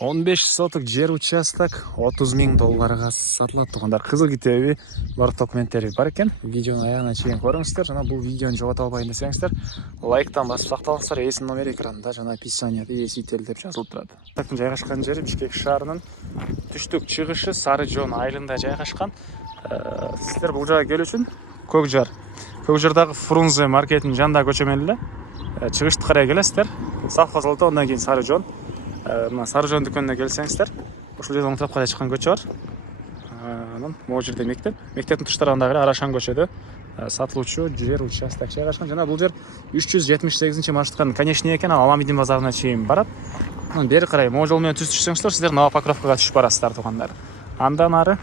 15 соток жер участок 30 000 долларга сатылат туугандар. Кызыл китеби бар документтери бар экен. Видеону аягына чейин көрүңүздөр. Жана бул видеону жогото албайын десеңиздер, лайктан басып сакталыңыздар. Эсин номер экранда жана описанияда Есител деп жазылып турат. Тактын жайгашкан жери Бишкек шаарынын түштүк чыгышы Сары Жоон айылында жайгашкан. Сиздер бул жака келүү үчүн Көкжардагы Фрунзе маркетинин жанындагы көчө менен эле чыгышты карай келесиздер. Совхоз алты, андан кийин Сары Жоон. Мына Сары Жоон дүкөнүнө келсеңиздер, ушул жерден оң тарапка чыккан көчө бар. Анан могу жерде мектептин тыштарында эле Арашан көчөдө сатылуучу жер участок жайгашкан. Жана бул жер 378-маршрутканын конечный экен, Аламидин базарына чейин барат. Анан бери карай могу жол менен түз түшсөңүздөр, сиздер Новопокровкага түшүп барасыздар туугандар. Андан ары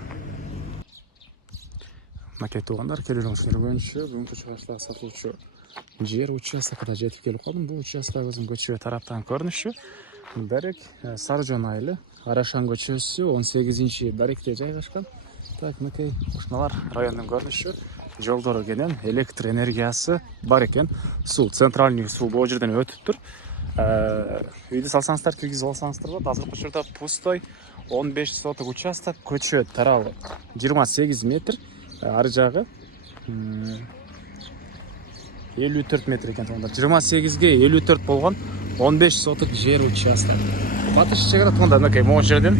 макет туугандар, келүү жолчулар боюнча бүгүнкү чыгыштагы сатылуучу жер участокуна жетип келип калдым. Бул участогубуздун көчө тараптан көрүнүшү Дарек Сары Жоон айылы, Арашан көчөсү 18-даректе жайгашкан. Так, мынакей ушуналар райондун көрүнүшү. Жолдору кенен, электр энергиясы бар экен. Суу, центральный суу бул жерден өтүп тур. Үйдү салсаңыздар, киргизип алсаңыздар болот. Азыркы учурда пустой 15 соток участок, көчө тарабы 28 метр, ары жагы 54 метр экен туугандар. 28ге 54 болгон 15 соток жер участок. Батыш чегара туугандар, мынакей могу жерден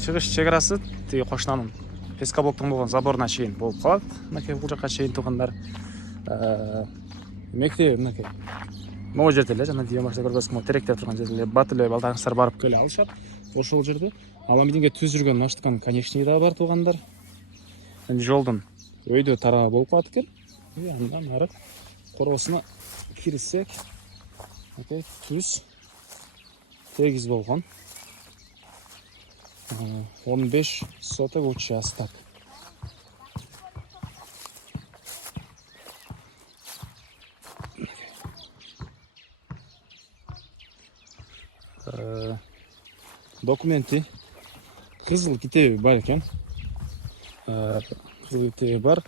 чыгыш чегарасы тиги кошунанын пескоблоктун болгон заборуна чейин болуп калат. Мынакей бул жака чейин туугандар. Мектеп мынакей могу жерде эле, жана дүйөн башта көргөзгөн теректер турган жерде эле бат эле балдарыңыздар барып келе алышат. Ошол жерде Аламидинге түз жүргөн маршрутканын конечный да бар туугандар. Жолдун өйдө тарабы болуп калат экен. Андан ары короосуна кирсек, түз тегиз болгон 15 соток участок. Документи кызыл китеби бар экен. Кызыл китеби бар.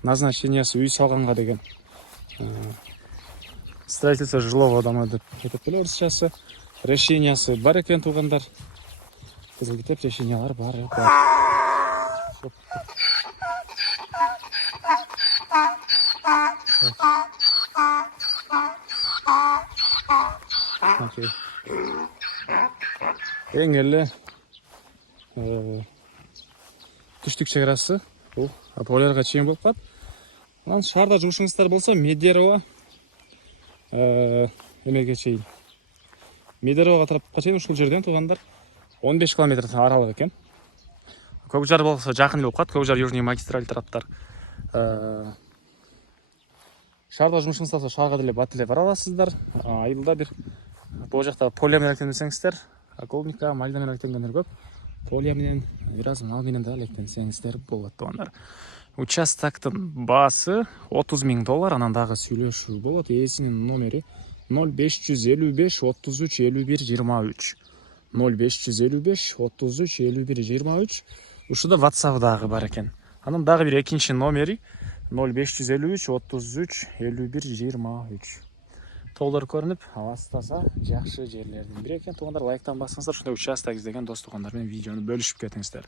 Назначениясы үй салганга деген. Строительство жилого дома деп айтып келебиз сейчас. Решениясы бар экен туугандар. Кызыл китеп решениялар бар. Эң эле түштүк чегарасы бул Аполярга чейин болуп калат. Анан шаарда жумушуңуздар болсо Медерово эмеге чейин. Медерово тарапка чейин ушул жерден туугандар 15 километр аралык экен. Көкжар болсо жакын эле болуп калат. Көкжар Южный магистраль тараптар. Шаарда жумушуңуздар болсо шаарга деле бат эле бара аласыздар. Айылда бир бул жакта полия менен электенсеңиздер, околника, малина менен электенгендер көп. Полия менен, бир аз мал менен да электенсеңиздер болот туугандар. Участоктун баасы 30 000 доллар, анан дагы сүйлөшүү болот. Эсинин номери 0555 33 51 23. 0555 33 51 23. Ушуда WhatsApp дагы бар экен. Анан дагы бир экинчи номери 0553 33 51 23. Толдор көрүнүп, алыстаса жакшы жерлердин бири экен. Туугандар, лайктан бассаңыздар, ушундай участок издеген дос туугандар менен видеону бөлүшүп кетиңиздер.